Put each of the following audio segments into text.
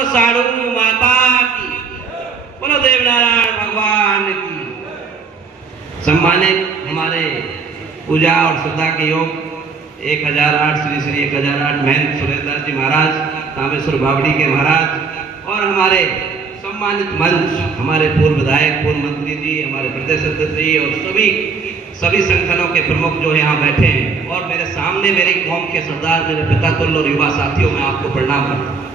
बोलो साधु माता की, बोलो देवनारायण भगवान की। सम्मानित हमारे पूजा और श्रद्धा के योग 1008 श्री श्री 1008 महंत सुरेंद्रदास जी महाराज, कामेश्वर बावड़ी के महाराज और हमारे सम्मानित मंच, हमारे पूर्व विधायक, पूर्व मंत्री जी, हमारे प्रदेश अध्यक्ष जी और सभी संगठनों के प्रमुख जो यहाँ बैठे हैं और मेरे सामने मेरी कौम के सरदार, मेरे पिता तुल्य और युवा साथियों, मैं आपको प्रणाम करता हूँ।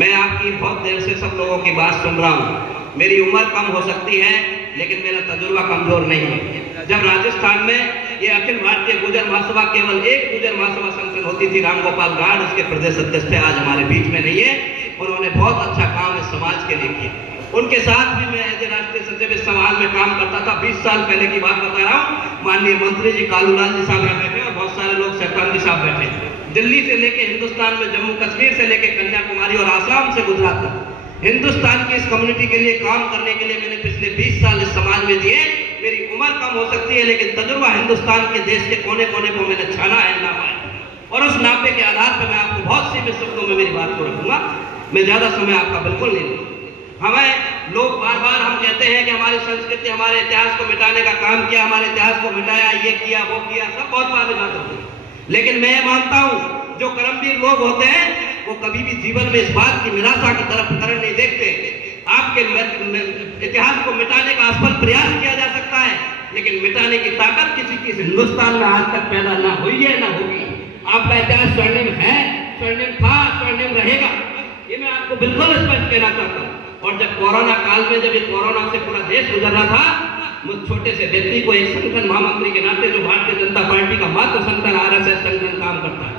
मैं आपकी बहुत देर से सब लोगों की बात सुन रहा हूँ। मेरी उम्र कम हो सकती है लेकिन मेरा तजुर्बा कमजोर नहीं है। जब राजस्थान में ये अखिल भारतीय गुर्जर महासभा, केवल एक गुर्जर महासभा संगठन होती थी, राम गोपाल गार्ड उसके प्रदेश अध्यक्ष थे, आज हमारे बीच में नहीं है। उन्होंने बहुत अच्छा काम इस समाज के लिए किया। उनके साथ भी मैं एज ए राष्ट्रीय सचिव इस समाज में काम करता था। 20 साल पहले की बात बता रहा हूँ। माननीय मंत्री जी कालूलाल जी साहब यहाँ बैठे और बहुत सारे लोग शैतान जी साहब बैठे। दिल्ली से लेके हिंदुस्तान में, जम्मू कश्मीर से लेके कन्याकुमारी और आसाम से गुजरात तक हिंदुस्तान की इस कम्युनिटी के लिए काम करने के लिए मैंने पिछले 20 साल इस समाज में दिए। मेरी उम्र कम हो सकती है लेकिन तजुर्बा हिंदुस्तान के देश के कोने कोने को मैंने छाना है, नापा है और उस नापे के आधार पर मैं आपको बहुत सीमित शब्दों में मेरी बात को रखूंगा। मैं ज्यादा समय आपका बिल्कुल नहीं लूंगा। हमें लोग बार बार हम कहते हैं कि हमारी संस्कृति, हमारे इतिहास को मिटाने का काम किया, हमारे इतिहास को मिटाया, ये किया वो किया, सब बहुत बार बात होती है। लेकिन मैं मानता हूं जो कर्मवीर लोग होते हैं वो कभी भी जीवन में इस बात की निराशा की तरफ करण नहीं देखते। आपके इतिहास को मिटाने का असफल प्रयास किया जा सकता है लेकिन मिटाने की ताकत किसी की हिंदुस्तान में आज तक पैदा ना हुई है ना होगी। आपका इतिहास स्वर्णिम है, स्वर्णिम था, स्वर्णिम रहेगा, ये मैं आपको बिल्कुल स्पष्ट कहना चाहता हूँ। और जब कोरोना काल में, जब ये कोरोना से पूरा देश गुजर रहा था, मुझ छोटे से व्यक्ति को एक संगठन महामंत्री के नाते, जो भारतीय जनता पार्टी का मात्र संगठन RSS संगठन काम करता है,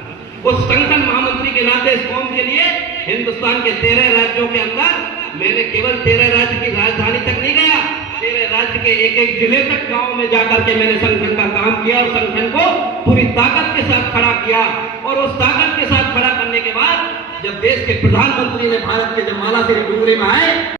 उस संगठन महामंत्री के नाते इस कौम के लिए हिंदुस्तान के 13 राज्यों के अंदर मैंने केवल 13 राज्य की राजधानी तक नहीं गया, 13 राज्य के एक एक जिले तक, गांव में जाकर के मैंने संगठन का काम किया और संगठन को पूरी ताकत के साथ खड़ा किया। और उस ताकत के साथ खड़ा करने के बाद जब देश के प्रधानमंत्री ने भारत के जब माला से डूंगरी में आए